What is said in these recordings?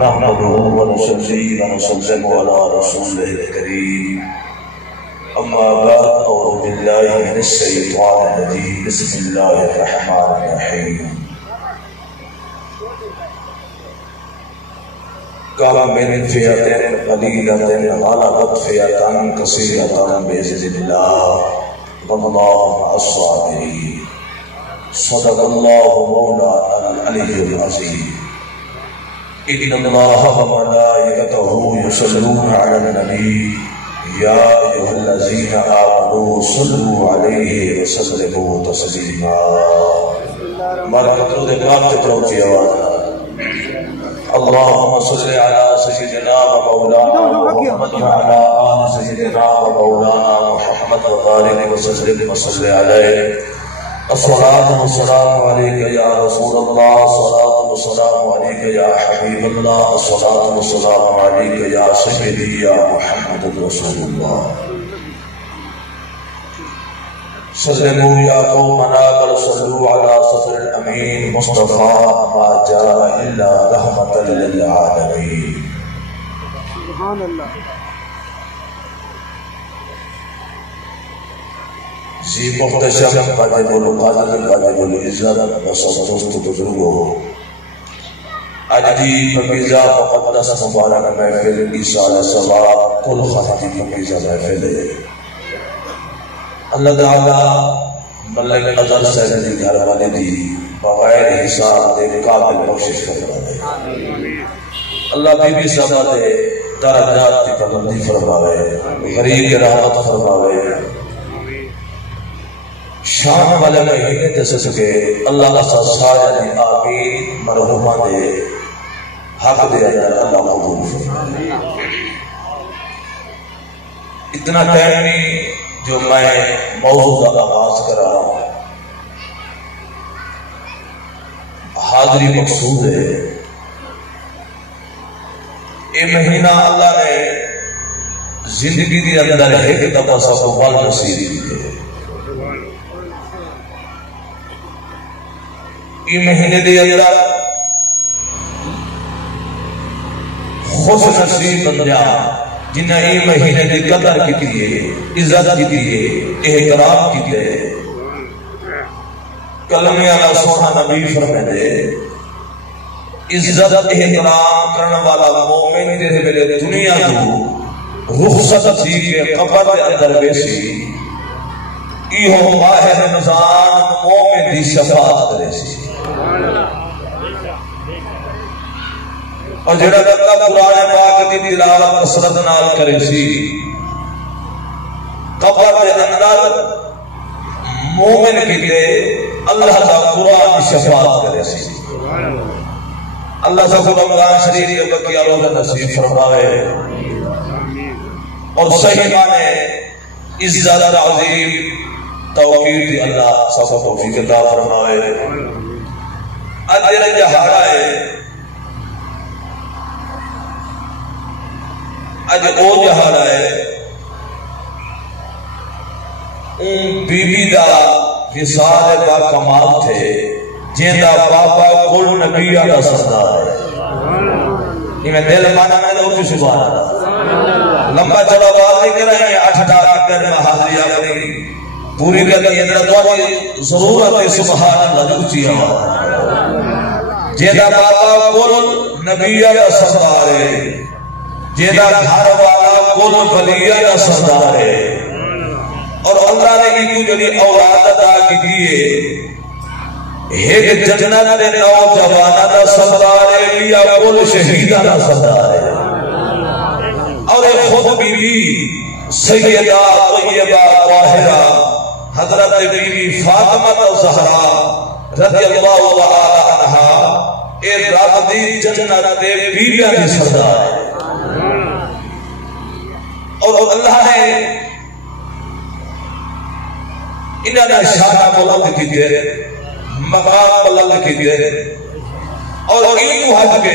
نحمده ونصلي ونسلم على رسوله الكريم اما بعد اعوذ بالله من الشيطان الرجيم بسم الله الرحمن الرحيم كم من فئة قليلة غلبت فئة كثيرة بإذن الله والله مع الصابرين صدق الله مولانا العلي العظيم إن الله وملائكته يصلون على النبي يا أيها الذين آمنوا صلوا عليه وسلموا تسليما مرحبا اللهم صل على سيدنا ومولانا محمد وعلى آل سيدنا ومولانا محمد وبارك وسلم وصل عليه الصلاة والسلام عليك يا رسول الله الصلاة والسلام عليك يا حبيب الله الصلاة والسلام عليك يا سيدي يا محمد رسول الله سلموا يا قومنا بل صلوا على صدر الأمين مصطفى ما جاء إلا رحمة للعالمين سبحان الله زی محتشم واجب القدر واجب العزت وسطوست بزرگو اجدی فقیزہ مقدس مبارک محفل عیسیٰ ثواب کل خاتی فقیزہ محفل اللہ تعالیٰ ملک ازل سیدی گھر والے دی بغیر حساب دے قابل بخشش فرمائے اللہ بی بی صاحبہ دے درجات کی پابندی فرمائے غریب کی رحمت فرمائے شان والے مہینے دے سکے اللہ کا سارے نے آمین مرحومہ دے حق دے اندر اللہ قبول فرمائے اتنا ٹائم نہیں جو میں موضوع کا آغاز کر رہا ہوں حاضری مقصود ہے یہ مہینہ اللہ نے زندگی کے اندر ایک دفعہ سب کو بال نصیب دی ہے یہ مہینے دے اندر خوش نصیب بندہ جنہیں یہ مہینے دی قدر کی دیئے عزت کی دیئے احترام کی دیئے کلمہ اللہ سونا نبی فرمائے دے عزت احترام کرنے والا مومن تیرے ملے دنیا کو رخصت تھی کہ قبر دے اندر بیسی ایہو ماہر نظام مومن دی شفاعت کرے سی اور جڑا بندہ قرآن پاک دی تلاوت کثرت نال کرے سی قبر دے اندر مومن کیتے اللہ کا قرآن شفاعت کرے سی اللہ سے رمضان شریف کے بقیہ روزہ نصیب فرمائے اور صحیح معنی عزت عظیم توقیر دی اللہ سب توفیق عطا فرمائے اجر جہارا ہے اج او جہارا ہے اون بی بی دا وصال با کمال تھے جیندہ پاپا کل نبی آدھا سردار ہے یہ میں دل مانا میں لوگ سبحان اللہ لمبا چلا بات نہیں کر رہے ہیں 8 کر میں حاضری آگئی پوری کرنی اندر دواری ضرورت ہے سبحان اللہ جو اچھی آواز جیدہ پاپا کل نبی آدھا سردار ہے جیدہ گھر والا کل ولی آدھا سردار ہے اور اللہ نے ایک جلی اولاد عطا کی دیئے ایک جنت دے نوجوانہ دا سردار ہے یا کل شہیدہ دا سردار ہے اور خود بی بی سیدہ طیبہ طاہرہ حضرت بی بی فاطمہ زہرا رضی اللہ تعالی عنہا اے رب دی جنت دے بیویاں دی سردار ہے اور اللہ نے انہاں نے شان بلند کی دے مقام بلند کی دے اور ان کو حج کے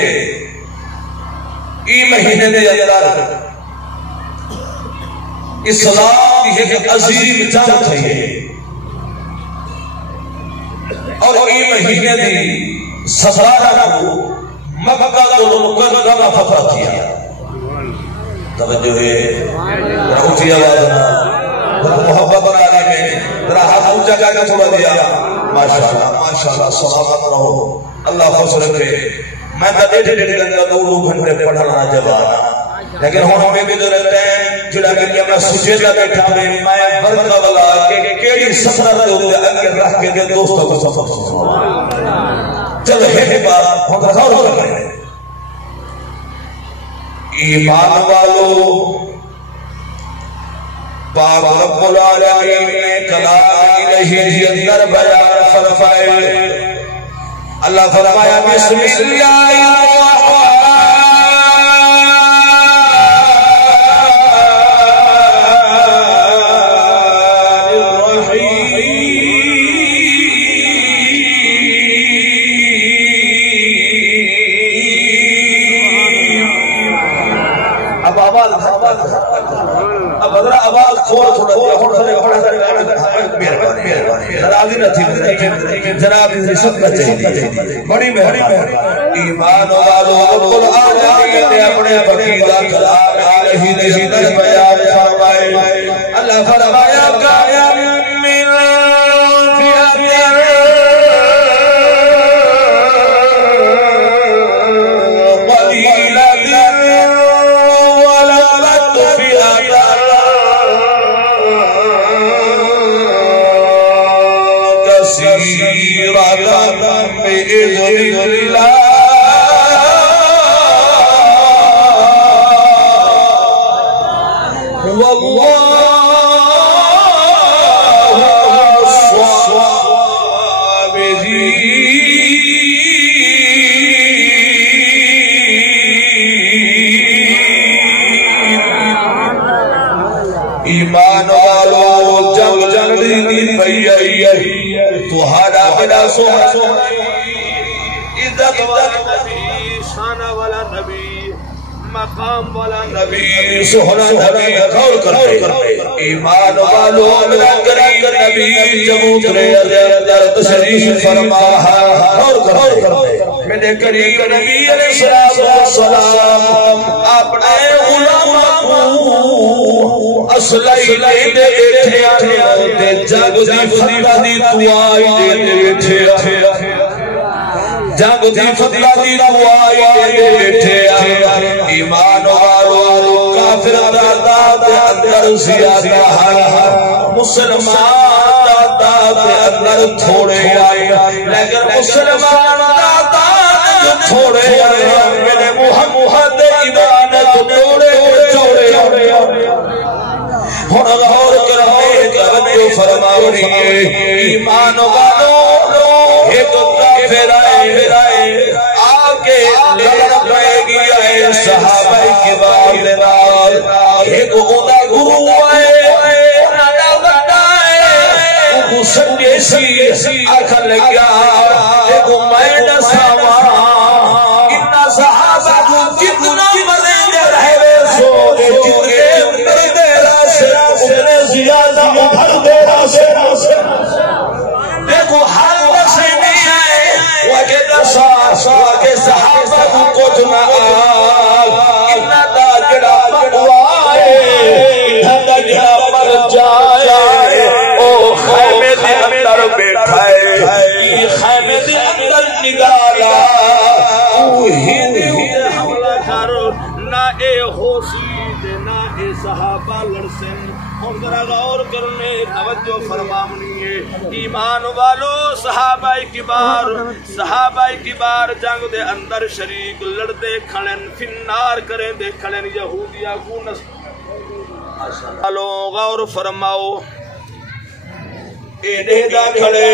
ای مہینے دے اندر اسلام کی ایک عظیم جنگ تھی اور ای مہینے دی سفارہ کو مکہ کو کر کا فتح کیا توجہ ہے ذرا اونچی آواز نہ محبت اور علی میں ذرا ہاتھ اونچا کر کے تھوڑا دیا ماشاءاللہ سلامت رہو اللہ خوش رکھے میں تو ڈیڑھ گھنٹہ 2 گھنٹے پڑھنا جبانا لیکن ہوں میں بھی تو ٹائم جڑا کہ اپنا سجدہ بیٹھا میں برکہ والا کہ کیڑی سفر دے اوتے اگے رکھ کے دے دوستوں کو سفر چلو ہے بات ہم غور کریں ایمان والو پاک رب العالمین نے کلام الہی اندر بیان فرمائے اللہ فرمایا بسم اللہ اب ذرا آواز تھوڑا ناراضی نہ تھی جناب سب کا چاہیے بڑی مہربانی ایمان والو رب العالمین نے اپنے عقیدہ کلام الہی نے در بیان فرمائے اللہ فرمایا قائم من ایمان والو جنگ دی پئی آئی تو ہارا بلا سو عزت والا نبی شان والا نبی مقام والا نبی سہنا نبی غور کرتے ایمان والو میرا کریم نبی جب اترے اندر تشریف فرما غور کرتے میرے کریم نبی علیہ السلام اپنے غلاموں کو اسلائی دے بیٹھے جنگ دی فتح دی دعائی دے بیٹھے جنگ دی فتح دی دعائی دے بیٹھے ایمان والو کافر دادات اندر زیادہ ہے مسلمان دادات اندر تھوڑے آئے لیکن مسلمان دادات تھوڑے آئے میرے محمد ایمان توڑے چوڑے ہن غور کرنے توجہ فرماؤ ایمان والو ایک کافر آئے آگے لڑ پائے گیا ہے صحابہ کرام کے نال ایک اودا گرو آئے نادا بڑا ہے وہ سنجے سی آکھن لگا ایک میں دساواں اتنا صحابہ کو کتنا مزے رہے سو جتنے مرد اتنے زیادہ ابھر دے راسے دیکھو ہر نشے نہیں آئے وجہ ساکے صحابہ کو جنا اتنا دا جڑا پڑوائے اتنا دا جڑا مر جائے او خیمے دے اندر بیٹھائے یہ خیمے دے اندر نگالا اوہی دے حملہ کر نہ اے ہوسی نہ اے صحابہ لڑسن ہم ذرا غور کرنے توجہ فرماؤنی ایمان والو صحابہ کبار جنگ دے اندر شریک لڑدے کھڑن فنار کریں دے کھڑن یہودیہ کو نسلو غور فرماؤ ایڈے دا کھڑے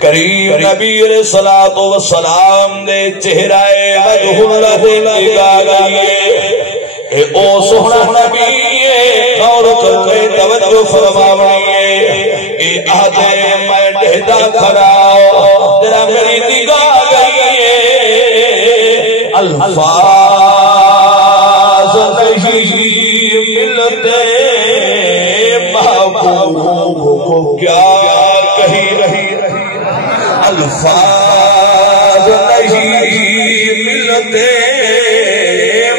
کریم نبی علیہ السلام دے چہرائے وجہ اللہ نگاہ او سونا نبی غور کرنے توجہ فرماؤنی اے آدھے میں ڈہدہ کھڑا ذرا میری نگاہ گئی الفاظ نہیں ملتے محبوب کو کیا کہی رہی الفاظ نہیں دے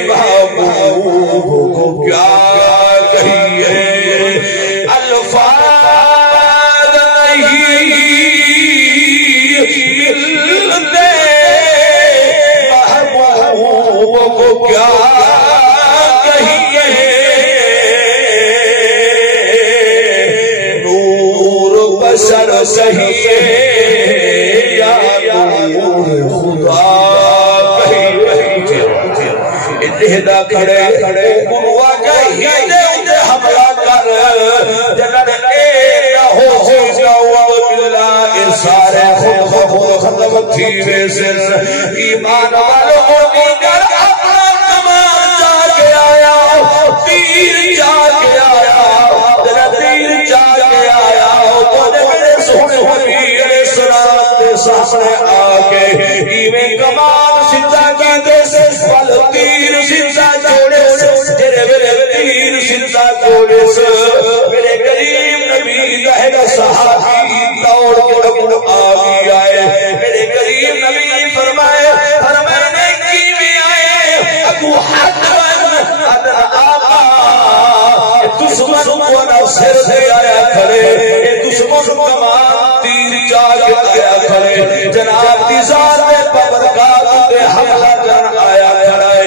محبوب کو کیا کہیے الفاظ نہیں ملتے محبوب کو کیا کہیے نور بشر کہیے یا نور خدا اتحدہ کھڑے کنوا جہیدے انہیں حملہ کر جنہاں اے ہو جاؤ باللہ سارے خود ختم تھی ویسن ایمان والوں کی گر اپنا کمان جا کے آیا تیر جا کے آیا جنہاں تیر جا کے آیا تو میرے سونے ہوئی علیہ السلام دے سامنے آکے ایویں کمان سدھا کی دے سے پل تیر سدھا جوڑے سے جرے میرے تیر سدھا جوڑے سے میرے کریم نبی کہے صحابی دوڑ کے آگی آئے میرے کریم نبی فرمائے فرمائے کی بھی آئے ابو حتمن آقا دشمن کو نفسر سے آیا کھڑے دشمن کمان تیر چاہ کے آیا کھڑے جناب دی ذات ببرکات دے حملہ جن آیا کھڑے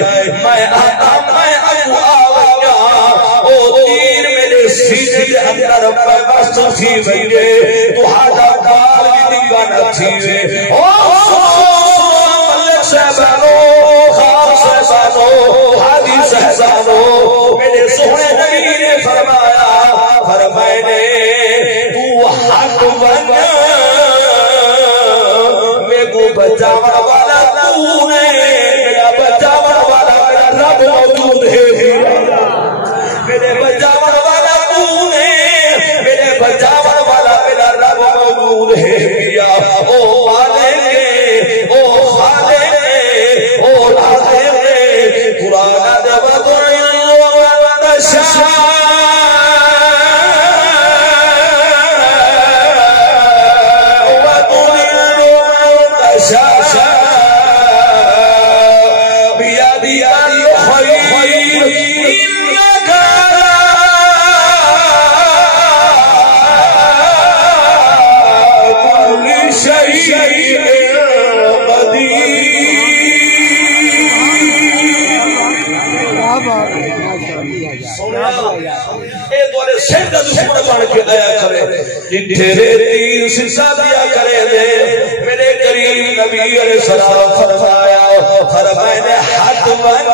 میں ابو آویا او تیر میرے سینے کے اندر پیوست تھی ویے تو ہاڈا کال بھی نگاہ نہ تھی وے او ملک صاحبانو خان صاحبانو حاجی صاحبانو میرے سونے نبی نے فرمایا فرمائے تو حق بن میں کو بچاون والا تو نے میرا بچاون والا میرا رب موجود ہے میرے بچاون والا تو نے میرے بچاون والا میرا رب موجود ہے پیا او مالک او خالق او رازق قرآن دے بدر تیرے تیر سلسہ دیا کرے دے میرے کریم نبی علیہ السلام فرمایا فرمائے حتمن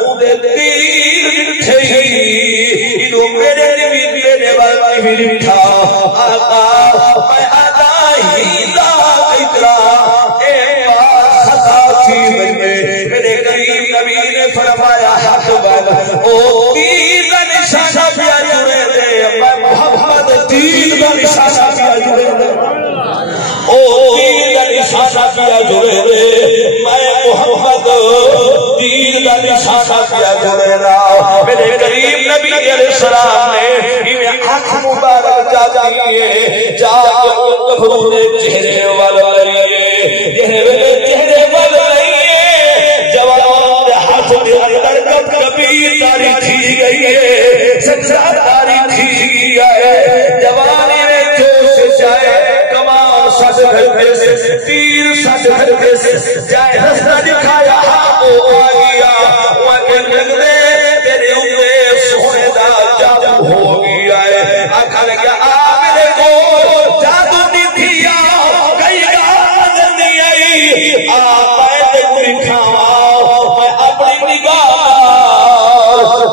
اندے تیر تھے انہوں میرے نبی میرے والی بھی لٹھا آقا میں آدھا ہی دا اکرا اے خطا تھی میرے کریم نبی نے فرمایا حتمن او تیر دا نشانہ پیا جڑے دے محمد تیر دا نشانہ پیا جڑے دے او تیر دا نشانہ پیا جڑے دے میں محمد تیر دا نشانہ پیا جڑے دا میرے کریم نبی علیہ السلام نے انہیں آنکھ مبارک جا جائیے جا کے کفروں نے چہرے والا لئیے چہرے والا لئیے جوان دے ہاتھ دے اندر کب کبیر داری تھی گئی ہے سچا داری تھی گئی جوانی میں جوش جائے کمان سچ گھر سے تیر سچ گھر سے جائے رستہ دکھایا وہ آ گیا وہاں کے لگ دے تیرے امے سونے دا جادو ہو گیا ہے آکھا لگیا آمنے کو جادو نہیں دیا کئی گاز نہیں آئی آپائے تے کوئی کھاؤ میں اپنی نگاہ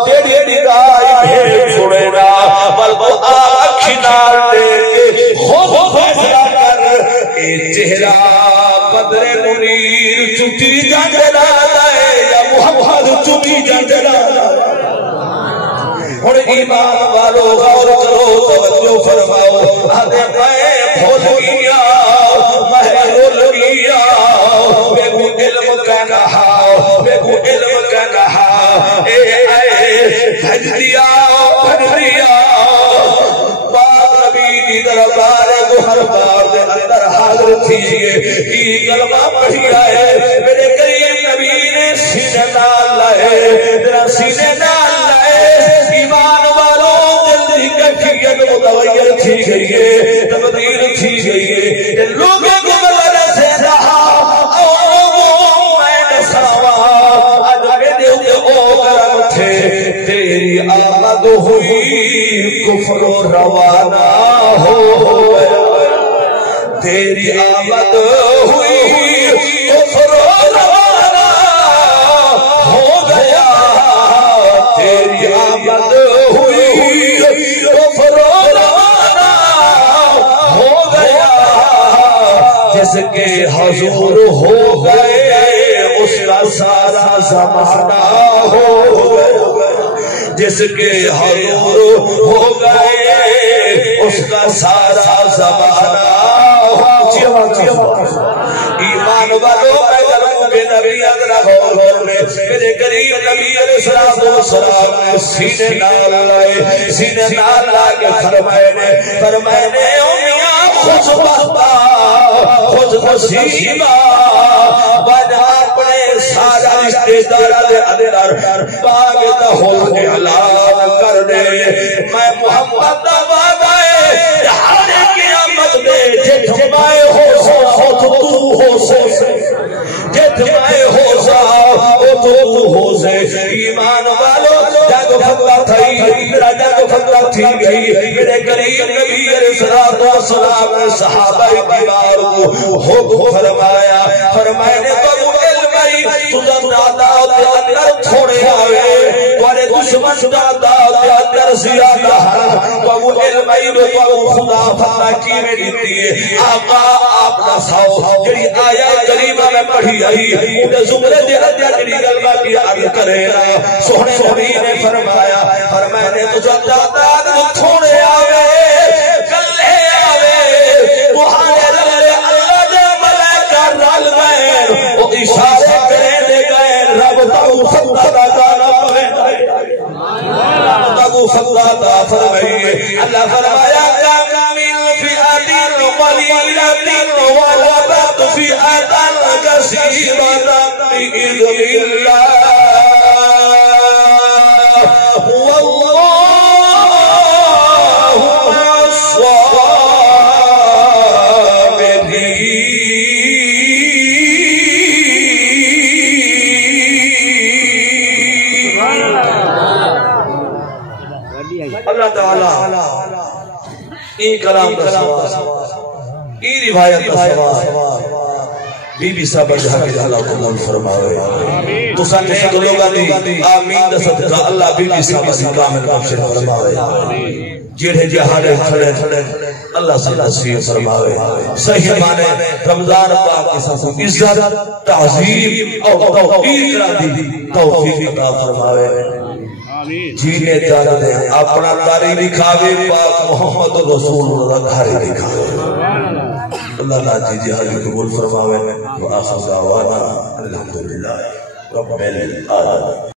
تیری نگاہ بھیڑ چھوڑے نا بلکہ آنکھی نال دے کے خوب فیصلہ کر اے چہرہ بدر منیر چھٹی جانجنا ہے یا محمد چھٹی جانجنا اور ایمان والو غور کرو توجہ فرماؤ آدھے میں بھول گیا محرول گیا بے کو علم کا نہا بے کو علم کا نہا اے بھج دیا نبی دی دربار کو ہر بار دے اندر حاضر تھیئے کی کلمہ پڑھی آئے میرے کریم آمد ہوئی کفر روانہ ہو گیا تیری آمد ہوئی کفر روانہ ہو گیا تیری آمد ہوئی کفر روانہ ہو گیا جس کے حضور ہو گئے اس کا سارا زمانہ ہو گیا جس کے حضور ہو گئے اس کا سارا زمانہ ایمان والو کے نبی ادرا غور کرنے میرے قریب نبی علیہ السلام نے سینے نال لائے کے فرمائے نے او میاں خوش بختا خوش نصیبہ بنا اپنے سارا رشتے دارا دے اندر باغ دہول کے اعلان کر دے میں محمد دا وعدہ ہے ہر قیامت میں جتمائے ہو سو تو تو ہو سے جتمائے ہو سا تو تو ہو سے ایمان والو جاگو فتح تھئی میرا جاگو فتح تھی گئی میرے قریب نبی علیہ السلام نے صحابہ بیمار کو حکم فرمایا فرمائے تو تجھا دادا دے اندر تھوڑے آوے تھوڑے دشمن دادا دے اندر زیادہ تو وہ علمائی میں تو خدا فتح کی میں دیتی ہے آقا آپ نہ ساؤ جڑی آیا کریمہ میں پڑھی آئی انہیں زمرے دے اندر جڑی گلبہ کی عرض کرے سونے نبی نے فرمایا فرمائے تجھا دادا دے تھوڑے آوے کلے آوے وہاں رلے اللہ دے ملائکہ رل گئے وہ اشارے کریں دے گئے رب تاو فتح دا گانا پہنے تاو فتح دا فرمائیے اللہ فرمایا کامل فی آدین قلیلت ولبت فی آدن کثیرت بإذن اللہ واللہ مع اللہ تعالیٰ این کلام کا سوال این روایت کا سوال بی بی صاحب جہاں کے اللہ قبول فرماوے تو سانے ایک لوگا دی آمین دا صدقہ اللہ بی بی صاحب سے کامل بخش فرماوے جنہیں جہاں کھڑے اللہ سے نصیب فرماوے صحیح مانے رمضان پاک کے ساتھ عزت تعظیم اور توقیر کرا دی توفیق عطا فرماوے جینے جاتے ہیں اپنا داری دکھاوے پاک محمد رسول اللہ گھاری دکھاوے اللہ تعالیٰ جی حاجی قبول فرماوے وآخر دعوانا الحمدللہ رب العالمین